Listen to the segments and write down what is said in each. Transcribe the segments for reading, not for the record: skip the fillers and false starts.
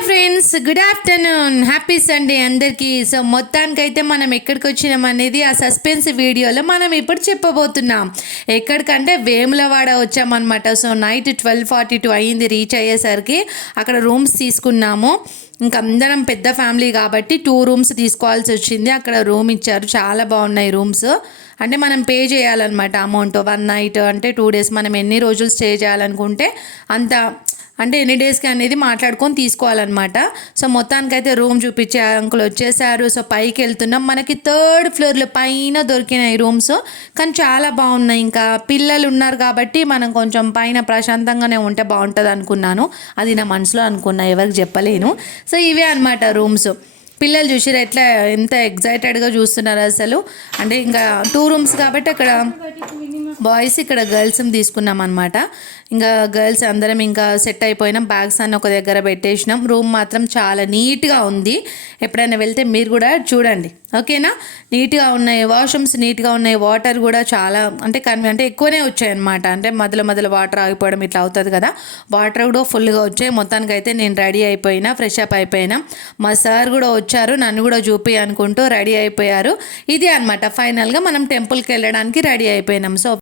Hi friends, good afternoon, happy Sunday అందరికీ. So మొత్తానికైతే మనం ఎక్కడికి వచ్చినాం అనేది ఆ సస్పెన్స్ వీడియోలో మనం ఇప్పుడు చెప్పబోతున్నాం. ఎక్కడికంటే వేములవాడ వచ్చామన్నమాట. సో నైట్ 12:42 అయ్యింది రీచ్ అయ్యేసరికి. అక్కడ రూమ్స్ తీసుకున్నాము. ఇంకా అందరం పెద్ద ఫ్యామిలీ కాబట్టి 2 రూమ్స్ తీసుకోవాల్సి వచ్చింది. అక్కడ రూమ్ ఇచ్చారు, చాలా బాగున్నాయి రూమ్స్. అంటే మనం పే చేయాలన్నమాట అమౌంట్. 1 నైట్ అంటే 2 డేస్ మనం ఎన్ని రోజులు స్టే చేయాలనుకుంటే అంత, అంటే ఎన్ని డేస్కి అనేది మాట్లాడుకొని తీసుకోవాలన్నమాట. సో మొత్తానికైతే రూమ్ చూపించే అంకుల్ వచ్చేసారు. సో పైకి వెళ్తున్నాం. మనకి 3rd ఫ్లోర్లో పైన దొరికినాయి రూమ్స్, కానీ చాలా బాగున్నాయి. ఇంకా పిల్లలు ఉన్నారు కాబట్టి మనం కొంచెం పైన ప్రశాంతంగానే ఉంటే బాగుంటుంది అనుకున్నాను. అది నా మనసులో అనుకున్నా, ఎవరికి చెప్పలేను. సో ఇవే అనమాట రూమ్స్. పిల్లలు చూసిరు ఎట్లా, ఎంత ఎగ్జైటెడ్గా చూస్తున్నారు అసలు. అంటే ఇంకా 2 రూమ్స్ కాబట్టి అక్కడ బాయ్స్, ఇక్కడ గర్ల్స్ తీసుకున్నాం అనమాట. ఇంకా గర్ల్స్ అందరం ఇంకా సెట్ అయిపోయినాం. బ్యాగ్స్ అన్నీ ఒక దగ్గర పెట్టేసినాం. రూమ్ మాత్రం చాలా నీట్గా ఉంది. ఎప్పుడైనా వెళ్తే మీరు కూడా చూడండి, ఓకేనా. నీట్గా ఉన్నాయి, వాష్రూమ్స్ నీట్గా ఉన్నాయి. వాటర్ కూడా చాలా అంటే ఎక్కువనే వచ్చాయి అనమాట. అంటే మొదలు వాటర్ ఆగిపోవడం ఇట్లా అవుతుంది కదా, వాటర్ కూడా ఫుల్గా వచ్చాయి. మొత్తానికైతే నేను రెడీ అయిపోయినా, ఫ్రెష్ అప్ అయిపోయినా. మా సార్ కూడా వచ్చారు, నన్ను కూడా చూపి అనుకుంటూ రెడీ అయిపోయారు. ఇది అనమాట ఫైనల్గా మనం టెంపుల్కి వెళ్ళడానికి రెడీ అయిపోయినాం. సో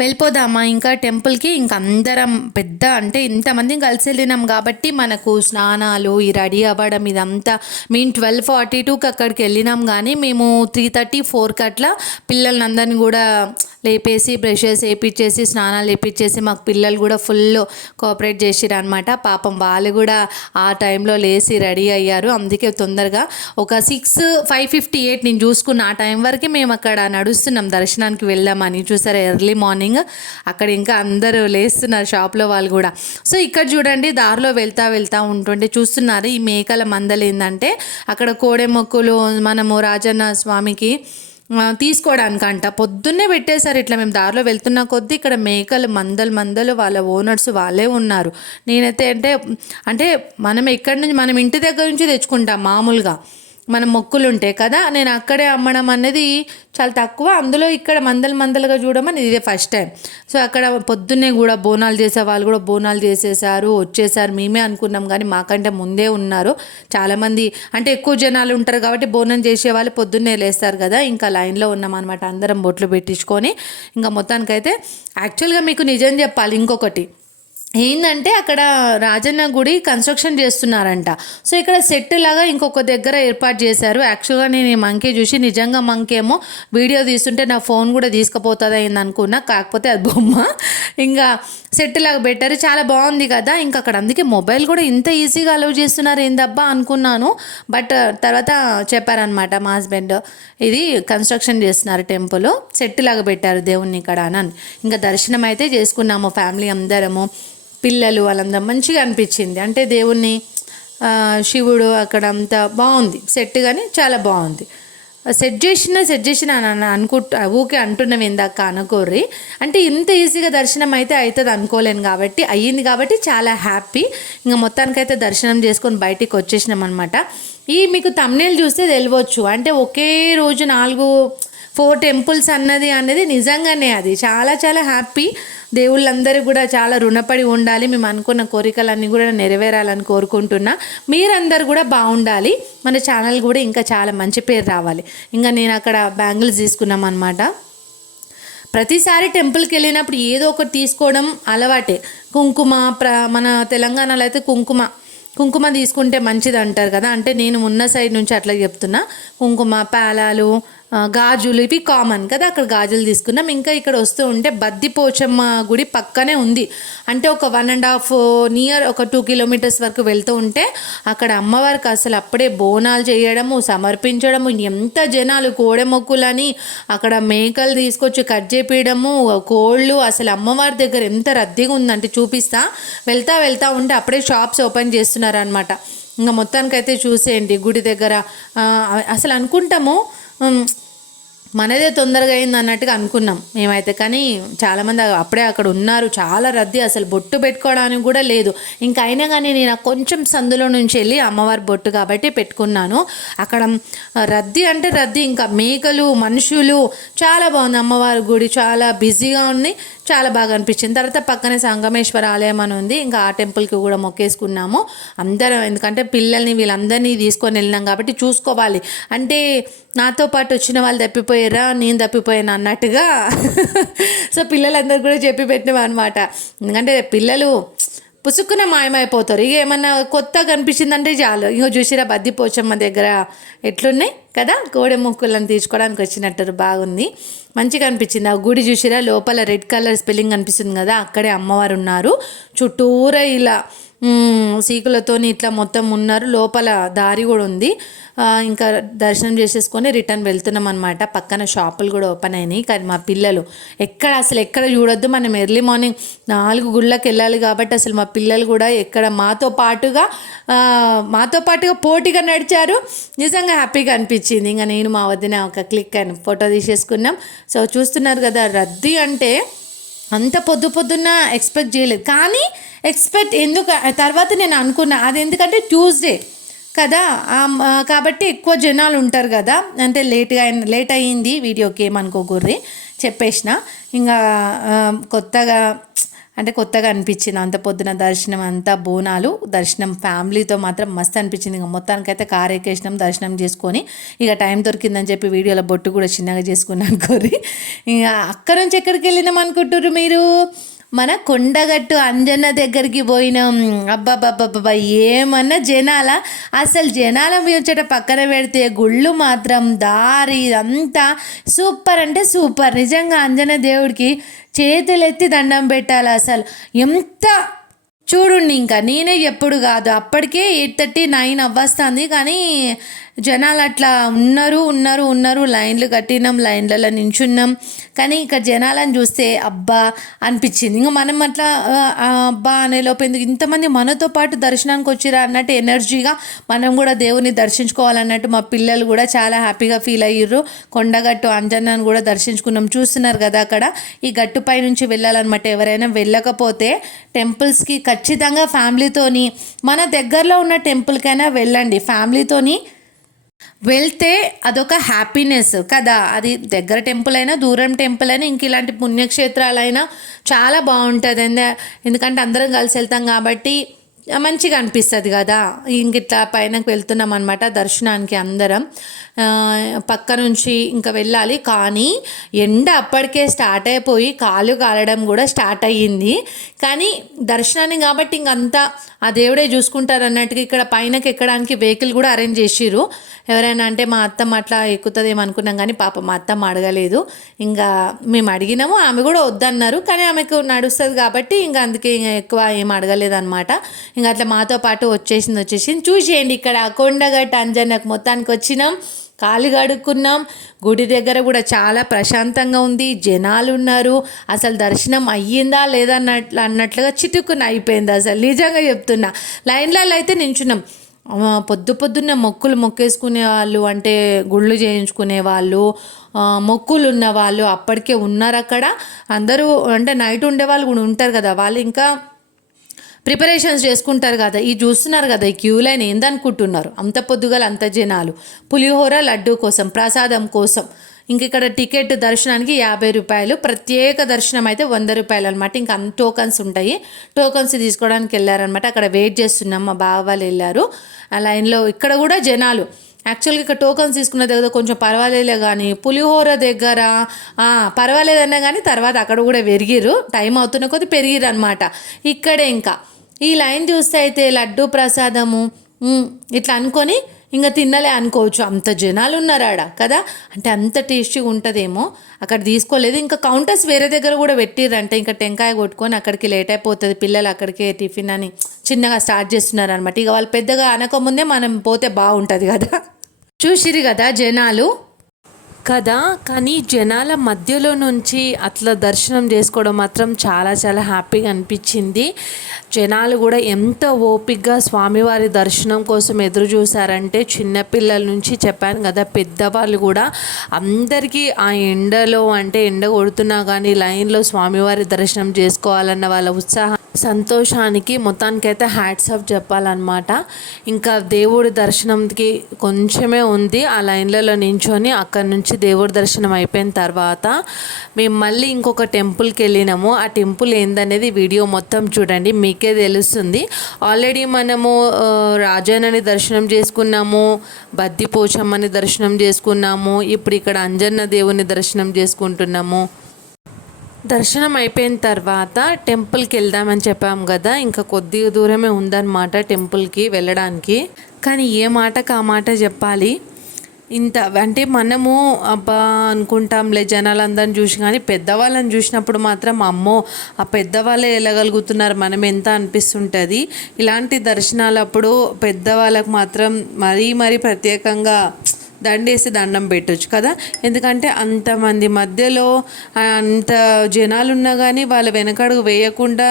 వెళ్ళిపోదామా ఇంకా టెంపుల్కి. ఇంకా అందరం పెద్ద, అంటే ఇంతమంది కలిసి వెళ్ళినాం కాబట్టి మనకు స్నానాలు, ఈ రెడీ అవ్వడం ఇదంతా. మేము 12:42కి అక్కడికి వెళ్ళినాం, కానీ మేము 3:30-4కి అట్లా పిల్లల్ని అందరినీ కూడా లేపేసి బ్రషెస్ వేయించేసి స్నానాలు వేయించేసి, మాకు పిల్లలు కూడా ఫుల్ కోఆపరేట్ చేసిరు అనమాట. పాపం వాళ్ళు కూడా ఆ టైంలో లేచి రెడీ అయ్యారు. అందుకే తొందరగా ఒక 5:58 నేను చూసుకున్న ఆ టైం వరకు మేము అక్కడ నడుస్తున్నాం దర్శనానికి వెళ్దామని. చూసారా, ఎర్లీ మార్నింగ్ అక్కడ ఇంకా అందరూ లేస్తున్నారు, షాప్లో వాళ్ళు కూడా. సో ఇక్కడ చూడండి, దారిలో వెళ్తా ఉంటుంటే చూస్తున్నారు ఈ మేకల మందలు. ఏంటంటే అక్కడ కోడె మొక్కులు మనము రాజన్న స్వామికి తీసుకోవడానికంట పొద్దున్నే పెట్టేశారు. ఇట్లా మేము దారిలో వెళ్తున్న కొద్దీ ఇక్కడ మేకలు మందలు వాళ్ళ ఓనర్స్ వాళ్ళే ఉన్నారు. నేనైతే అంటే మనం ఎక్కడి నుంచి, మనం ఇంటి దగ్గర నుంచి తెచ్చుకుంటాం మామూలుగా, మన మొక్కులు ఉంటాయి కదా. నేను అక్కడే అమ్మడం అనేది చాలా తక్కువ. అందులో ఇక్కడ మందలుగా చూడమని ఇదే ఫస్ట్ టైం. సో అక్కడ పొద్దున్నే కూడా బోనాలు చేసే వాళ్ళు కూడా బోనాలు చేసేసారు, వచ్చేసారు. మేమే అనుకున్నాం కానీ మాకంటే ముందే ఉన్నారు చాలామంది. అంటే ఎక్కువ జనాలు ఉంటారు కాబట్టి బోనం చేసే వాళ్ళు పొద్దున్నే లేస్తారు కదా. ఇంకా లైన్లో ఉన్నాం అనమాట, అందరం బొట్లు పెట్టించుకొని. ఇంకా మొత్తానికైతే యాక్చువల్గా మీకు నిజం చెప్పాలి, ఇంకొకటి ఏంటంటే అక్కడ రాజన్న గుడి కన్స్ట్రక్షన్ చేస్తున్నారంట. సో ఇక్కడ సెట్ లాగా ఇంకొక దగ్గర ఏర్పాటు చేశారు. యాక్చువల్గా నేను ఈ మంకీ చూసి నిజంగా మంకీ ఏమో వీడియో తీస్తుంటే నా ఫోన్ కూడా తీసుకుపోతుంది అయింది అనుకున్నా, కాకపోతే అది బొమ్మ. ఇంకా సెట్ లాగా పెట్టారు, చాలా బాగుంది కదా. ఇంకా అక్కడ అందుకే మొబైల్ కూడా ఇంత ఈజీగా అలౌ చేస్తున్నారు ఏందబ్బా అనుకున్నాను. బట్ తర్వాత చెప్పారనమాట మా హస్బెండ్, ఇది కన్స్ట్రక్షన్ చేస్తున్నారు టెంపుల్, సెట్ లాగా పెట్టారు దేవుణ్ణి ఇక్కడ అని. ఇంకా దర్శనం అయితే చేసుకున్నాము ఫ్యామిలీ అందరము, పిల్లలు వాళ్ళందరూ. మంచిగా అనిపించింది. అంటే దేవుణ్ణి, శివుడు అక్కడ అంతా బాగుంది సెట్, కానీ చాలా బాగుంది. సెట్ చేసిన అని ఊకే అంటున్నాం ఇందాక అనుకోర్రి. అంటే ఇంత ఈజీగా దర్శనం అయితే అవుతుంది అనుకోలేను కాబట్టి అయ్యింది, కాబట్టి చాలా హ్యాపీ. ఇంకా మొత్తానికైతే దర్శనం చేసుకొని బయటికి వచ్చేసినాం అనమాట. ఈ మీకు థంబ్నెయిల్ చూస్తే తెలియవచ్చు, అంటే ఒకే రోజు 4 టెంపుల్స్ అనేది నిజంగానే అది చాలా చాలా హ్యాపీ. దేవుళ్ళందరూ కూడా చాలా రుణపడి ఉండాలి. మేము అనుకున్న కోరికలన్నీ కూడా నెరవేరాలని కోరుకుంటున్నా. మీరందరూ కూడా బాగుండాలి, మన ఛానల్ కూడా ఇంకా చాలా మంచి పేరు రావాలి. ఇంకా నేను అక్కడ బ్యాంగిల్స్ తీసుకున్నాం అనమాట. ప్రతిసారి టెంపుల్కి వెళ్ళినప్పుడు ఏదో ఒకటి తీసుకోవడం అలవాటే. కుంకుమ, మన తెలంగాణలో అయితే కుంకుమ తీసుకుంటే మంచిది అంటారు కదా. అంటే నేను ఉన్న సైడ్ నుంచి అట్లా చెప్తున్నా. కుంకుమ, పేలాలు, గాజులు ఇవి కామన్ కదా. అక్కడ గాజులు తీసుకున్నాం. ఇంకా ఇక్కడ వస్తూ ఉంటే బద్దిపోచమ్మ గుడి పక్కనే ఉంది. అంటే ఒక 1.5 ఒక 2 కిలోమీటర్స్ వరకు వెళ్తూ ఉంటే అక్కడ అమ్మవారికి అసలు అప్పుడే బోనాలు చేయడము, సమర్పించడము, ఎంత జనాలు, కోడె మొక్కులని అక్కడ మేకలు తీసుకొచ్చి కట్ చేపించడము, కోళ్ళు, అసలు అమ్మవారి దగ్గర ఎంత రద్దీగా ఉందంటే చూపిస్తా. వెళ్తా ఉంటే అప్పుడే షాప్స్ ఓపెన్ చేస్తున్నారు అనమాట. ఇంకా మొత్తానికైతే చూసేయండి గుడి దగ్గర. అసలు అనుకుంటాము మనదే తొందరగా అయింది అన్నట్టుగా అనుకున్నాం మేమైతే, కానీ చాలామంది అప్పుడే అక్కడ ఉన్నారు. చాలా రద్దీ, అసలు బొట్టు పెట్టుకోవడానికి కూడా లేదు. ఇంకా అయినా కానీ నేను కొంచెం సందులో నుంచి వెళ్ళి అమ్మవారి బొట్టు కాబట్టి పెట్టుకున్నాను. అక్కడ రద్దీ అంటే రద్దీ, ఇంకా మేకలు, మనుషులు, చాలా బాగుంది అమ్మవారి గుడి, చాలా బిజీగా ఉంది. చాలా బాగా అనిపించింది. తర్వాత పక్కనే సంగమేశ్వర ఆలయం అని ఉంది, ఇంకా ఆ టెంపుల్కి కూడా మొక్కేసుకున్నాము అందరం. ఎందుకంటే పిల్లల్ని వీళ్ళందరినీ తీసుకొని వెళ్ళినాం కాబట్టి చూసుకోవాలి. అంటే నాతో పాటు వచ్చిన వాళ్ళు తప్పిపోయారా, నేను తప్పిపోయాను అన్నట్టుగా సో పిల్లలందరూ కూడా చెప్పి పెట్టినాం అనమాట. ఎందుకంటే పిల్లలు పుసుక్కున మాయమైపోతారు. ఇక ఏమన్నా కొత్తగా కనిపించిందంటే చాలు. ఇంకో చూసిరా బద్దిపోచమ్మ దగ్గర ఎట్లున్నాయి కదా, కోడె మొక్కులను తీసుకోవడానికి వచ్చినట్టు బాగుంది, మంచిగా అనిపించింది. ఆ గుడి చూసిరా లోపల రెడ్ కలర్ స్పెల్లింగ్ కనిపిస్తుంది కదా, అక్కడే అమ్మవారు ఉన్నారు. చుట్టూరా ఇలా సీకులతోని ఇట్లా మొత్తం ఉన్నారు. లోపల దారి కూడా ఉంది. ఇంకా దర్శనం చేసేసుకొని రిటర్న్ వెళ్తున్నాం అనమాట. పక్కన షాపులు కూడా ఓపెన్ అయినాయి. కానీ మా పిల్లలు ఎక్కడ చూడొద్దు, మనం ఎర్లీ మార్నింగ్ 4 గుళ్ళకి వెళ్ళాలి కాబట్టి అసలు మా పిల్లలు కూడా ఎక్కడ మాతో పాటుగా పోటీగా నడిచారు. నిజంగా హ్యాపీగా అనిపించింది. ఇంకా నేను మా వదిన ఒక క్లిక్ అని ఫోటో తీసేసుకున్నాం. సో చూస్తున్నారు కదా, రద్దీ అంటే అంత పొద్దున్న ఎక్స్పెక్ట్ చేయలేదు. కానీ ఎందుకు తర్వాత నేను అనుకున్నా, అది ఎందుకంటే ట్యూస్డే కదా, కాబట్టి ఎక్కువ జనాలు ఉంటారు కదా. అంటే లేట్ అయ్యింది వీడియోకి, ఏమనుకోకూర్రి చెప్పేసిన. ఇంకా కొత్తగా అనిపించింది అంత పొద్దున దర్శనం, అంతా బోనాలు దర్శనం ఫ్యామిలీతో మాత్రం మస్తు అనిపించింది. ఇంకా మొత్తానికైతే కారు ఎక్కేసినాం దర్శనం చేసుకొని. ఇక టైం దొరికిందని చెప్పి వీడియోలో బొట్టు కూడా చిన్నగా చేసుకున్నాను కోరి. ఇంకా అక్కడ నుంచి ఎక్కడికి వెళ్ళినాం అనుకుంటున్నారు మీరు? మన కొండగట్టు అంజన్న దగ్గరికి పోయినాం. అబ్బాబ్బాబ్బా ఏమన్నా జనాల, అసలు జనాల ముచ్చట పక్కన పెడితే గుళ్ళు మాత్రం దారి అంతా సూపర్ అంటే సూపర్. నిజంగా అంజన్న దేవుడికి చేతులెత్తి దండం పెట్టాలి. అసలు ఎంత చూడండి, ఇంకా నేనే ఎప్పుడు కాదు, అప్పటికే 8:30 9 అవ్వస్తుంది. కానీ జనాలు అట్లా ఉన్నారు. లైన్లు కట్టినాం, లైన్లలో నించున్నాం. కానీ ఇక్కడ జనాలను చూస్తే అబ్బా అనిపించింది. ఇంకా మనం అట్లా అబ్బా అనేలోపు ఎందుకు ఇంతమంది మనతో పాటు దర్శనానికి వచ్చిరా అన్నట్టు ఎనర్జీగా మనం కూడా దేవుని దర్శించుకోవాలన్నట్టు మా పిల్లలు కూడా చాలా హ్యాపీగా ఫీల్ అయ్యారు. కొండగట్టు అంజన్నను కూడా దర్శించుకున్నాం. చూస్తున్నారు కదా అక్కడ ఈ గట్టుపై నుంచి వెళ్ళాలన్నమాట. ఎవరైనా వెళ్ళకపోతే టెంపుల్స్కి ఖచ్చితంగా ఫ్యామిలీతోని, మన దగ్గరలో ఉన్న టెంపుల్కైనా వెళ్ళండి. ఫ్యామిలీతోని వెళ్తే అదొక హ్యాపీనెస్ కదా. అది దగ్గర టెంపుల్ అయినా దూరం టెంపుల్ అయినా ఇంక ఇలాంటి పుణ్యక్షేత్రాలైనా చాలా బాగుంటుంది. ఎందుకంటే అందరం కలిసి వెళ్తాం కాబట్టి మంచిగా అనిపిస్తుంది కదా. ఇంక ఇట్లా పైనకి వెళ్తున్నాం అనమాట దర్శనానికి అందరం. పక్క నుంచి ఇంకా వెళ్ళాలి. కానీ ఎండ అప్పటికే స్టార్ట్ అయిపోయి కాలు కాలడం కూడా స్టార్ట్ అయ్యింది. కానీ దర్శనాన్ని కాబట్టి ఇంకంతా ఆ దేవుడే చూసుకుంటారు అన్నట్టుగా ఇక్కడ పైనకి ఎక్కడానికి వెహికల్ కూడా అరేంజ్ చేసిర్రు. ఎవరైనా అంటే మా అత్తమ్మ అట్లా ఎక్కుతుందేమో అనుకున్నాం, కానీ పాప మా అత్తమ్మ అడగలేదు. ఇంకా మేము అడిగినాము, ఆమె కూడా వద్దన్నారు. కానీ ఆమెకు నడుస్తుంది కాబట్టి ఇంకా అందుకే ఎక్కువ ఏం అడగలేదు అనమాట. ఇంకా అట్లా మాతో పాటు వచ్చేసింది. చూసేయండి ఇక్కడ కొండగట్టు అంజన్నకు మొత్తానికి వచ్చినాం, కాలు కడుక్కున్నాం. గుడి దగ్గర కూడా చాలా ప్రశాంతంగా ఉంది, జనాలు ఉన్నారు. అసలు దర్శనం అయ్యిందా లేదా అన్నట్లుగా చిటుక్కున అయిపోయింది. అసలు నిజంగా చెప్తున్నా, లైన్లలో అయితే నించున్నాం. పొద్దున్న మొక్కేసుకునే వాళ్ళు, అంటే గుళ్ళు చేయించుకునే వాళ్ళు, మొక్కులు ఉన్న వాళ్ళు అప్పటికే ఉన్నారు అక్కడ. అందరూ అంటే నైట్ ఉండే వాళ్ళు కూడా ఉంటారు కదా, వాళ్ళు ఇంకా ప్రిపరేషన్స్ చేసుకుంటారు కదా. ఈ చూస్తున్నారు కదా ఈ క్యూ లైన్ ఏందనుకుంటున్నారు, అంత పొద్దుగల అంత జనాలు పులిహోర లడ్డు కోసం, ప్రసాదం కోసం. ఇంక ఇక్కడ టికెట్ దర్శనానికి 50 రూపాయలు, ప్రత్యేక దర్శనం అయితే 100 రూపాయలు అనమాట. ఇంకా టోకన్స్ ఉంటాయి, టోకన్స్ తీసుకోవడానికి వెళ్ళారనమాట. అక్కడ వెయిట్ చేస్తున్నాం, మా బావ వాళ్ళు వెళ్ళారు. ఆ లైన్లో ఇక్కడ కూడా జనాలు యాక్చువల్గా ఇక్కడ టోకన్స్ తీసుకున్న దగ్గర కొంచెం పర్వాలేలే, కానీ పులిహోర దగ్గర పర్వాలేదన్నా కానీ తర్వాత అక్కడ కూడా పెరిగిరు, టైం అవుతున్న కొద్ది పెరిగిరు అనమాట. ఇక్కడే ఇంకా ఈ లైన్ చూస్తే అయితే లడ్డు ప్రసాదము ఇట్లా అనుకొని ఇంకా తినలే అనుకోవచ్చు, అంత జనాలు ఉన్నారు ఆడ కదా. అంటే అంత టేస్టీగా ఉంటుందేమో, అక్కడ తీసుకోలేదు. ఇంకా కౌంటర్స్ వేరే దగ్గర కూడా పెట్టిర్రంటే ఇంకా టెంకాయ కొట్టుకొని అక్కడికి లేట్ అయిపోతుంది. పిల్లలు అక్కడికే టిఫిన్ అని చిన్నగా స్టార్ట్ చేస్తున్నారు అనమాట. ఇక వాళ్ళు పెద్దగా అనకముందే మనం పోతే బాగుంటుంది కదా. చూసిరు కదా జనాలు కదా. కానీ జనాల మధ్యలో నుంచి అట్లా దర్శనం చేసుకోవడం మాత్రం చాలా చాలా హ్యాపీగా అనిపించింది. జనాలు కూడా ఎంత ఓపికగా స్వామివారి దర్శనం కోసం ఎదురు చూసారంటే చిన్నపిల్లల నుంచి చెప్పాను కదా, పెద్దవాళ్ళు కూడా అందరికీ ఆ ఎండలో అంటే ఎండ కొడుతున్నా కానీ లైన్లో స్వామివారి దర్శనం చేసుకోవాలన్న వాళ్ళ ఉత్సాహం సంతోషానికి మొత్తానికైతే హ్యాట్స్ ఆఫ్ చెప్పాలన్నమాట. ఇంకా దేవుడి దర్శనంకి కొంచెమే ఉంది, ఆ లైన్లలో నించొని అక్కడి నుంచి దేవుడి దర్శనం అయిపోయిన తర్వాత మేము మళ్ళీ ఇంకొక టెంపుల్కి వెళ్ళినాము. ఆ టెంపుల్ ఏందనేది వీడియో మొత్తం చూడండి, మీకే తెలుస్తుంది. ఆల్రెడీ మనము రాజన్నని దర్శనం చేసుకున్నాము, బద్దిపోచమ్మని దర్శనం చేసుకున్నాము, ఇప్పుడు ఇక్కడ అంజన్న దేవుని దర్శనం చేసుకుంటున్నాము. దర్శనం అయిపోయిన తర్వాత టెంపుల్కి వెళ్దామని చెప్పాము కదా, ఇంకా కొద్దిగా దూరమే ఉందన్నమాట టెంపుల్కి వెళ్ళడానికి. కానీ ఏ మాటకు ఆ మాట చెప్పాలి. ఇంత అంటే మనము అబ్బా అనుకుంటాంలే జనాలందరిని చూసి, కానీ పెద్దవాళ్ళని చూసినప్పుడు మాత్రం అమ్మో ఆ పెద్దవాళ్ళే వెళ్ళగలుగుతున్నారు మనం ఎంత అనిపిస్తుంటుంది. ఇలాంటి దర్శనాలప్పుడు పెద్దవాళ్ళకు మాత్రం మరీ ప్రత్యేకంగా దండేసి దండం పెట్టొచ్చు కదా. ఎందుకంటే అంతమంది మధ్యలో అంత జనాలు ఉన్నా కానీ వాళ్ళ వెనకడుగు వేయకుండా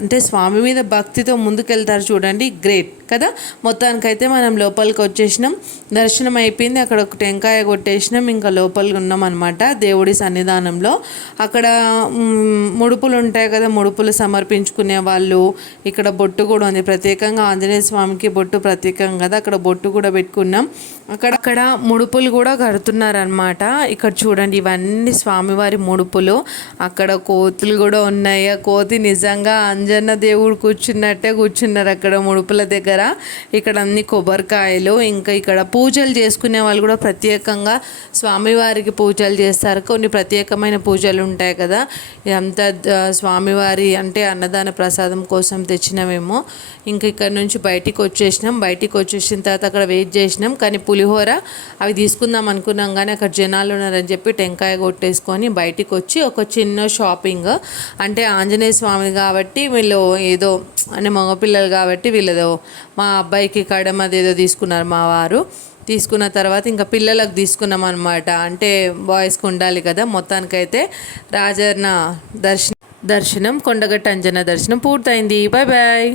అంటే స్వామి మీద భక్తితో ముందుకెళ్తారు చూడండి, గ్రేట్ కదా. మొత్తానికైతే మనం లోపలికి వచ్చేసినాం, దర్శనం అయిపోయింది, అక్కడ ఒక టెంకాయ కొట్టేసినాం, ఇంకా లోపలికి ఉన్నాం అనమాట దేవుడి సన్నిధానంలో. అక్కడ ముడుపులు ఉంటాయి కదా, ముడుపులు సమర్పించుకునే వాళ్ళు, ఇక్కడ బొట్టు కూడా ఉంది ప్రత్యేకంగా, ఆంజనేయ స్వామికి బొట్టు ప్రత్యేకం కదా, అక్కడ బొట్టు కూడా పెట్టుకున్నాం. అక్కడ ముడుపులు కూడా కడుతున్నారనమాట. ఇక్కడ చూడండి ఇవన్నీ స్వామివారి ముడుపులు. అక్కడ కోతులు కూడా ఉన్నాయి, ఆ కోతి నిజంగా అంజన్న దేవుడు కూర్చున్నట్టే కూర్చున్నారు అక్కడ ముడుపుల దగ్గర. ఇక్కడ అన్ని కొబ్బరికాయలు, ఇంకా ఇక్కడ పూజలు చేసుకునే వాళ్ళు కూడా ప్రత్యేకంగా స్వామివారికి పూజలు చేస్తారు. కొన్ని ప్రత్యేకమైన పూజలు ఉంటాయి కదా, ఇదంతా స్వామివారి అంటే అన్నదాన ప్రసాదం కోసం తెచ్చినామేమో. ఇంకా ఇక్కడ నుంచి బయటికి వచ్చేసినాం. బయటికి వచ్చేసిన తర్వాత అక్కడ వెయిట్ చేసినాం, కానీ పులిహోర అవి తీసుకుందాం అనుకున్నాం కానీ అక్కడ జనాలు ఉన్నారని చెప్పి టెంకాయ కొట్టేసుకొని బయటికి వచ్చి ఒక చిన్న షాపింగ్, అంటే ఆంజనేయ స్వామి కాబట్టి వీళ్ళు ఏదో అంటే మగపిల్లలు కాబట్టి వీళ్ళదో మా అబ్బాయికి కడమ అదేదో తీసుకున్నారు మా వారు. తీసుకున్న తర్వాత ఇంకా పిల్లలకు తీసుకున్నాం అనమాట, అంటే బాయ్స్కి ఉండాలి కదా. మొత్తానికైతే రాజన్న దర్శనం కొండగట్టు అంజన్న దర్శనం పూర్తయింది. Bye bye.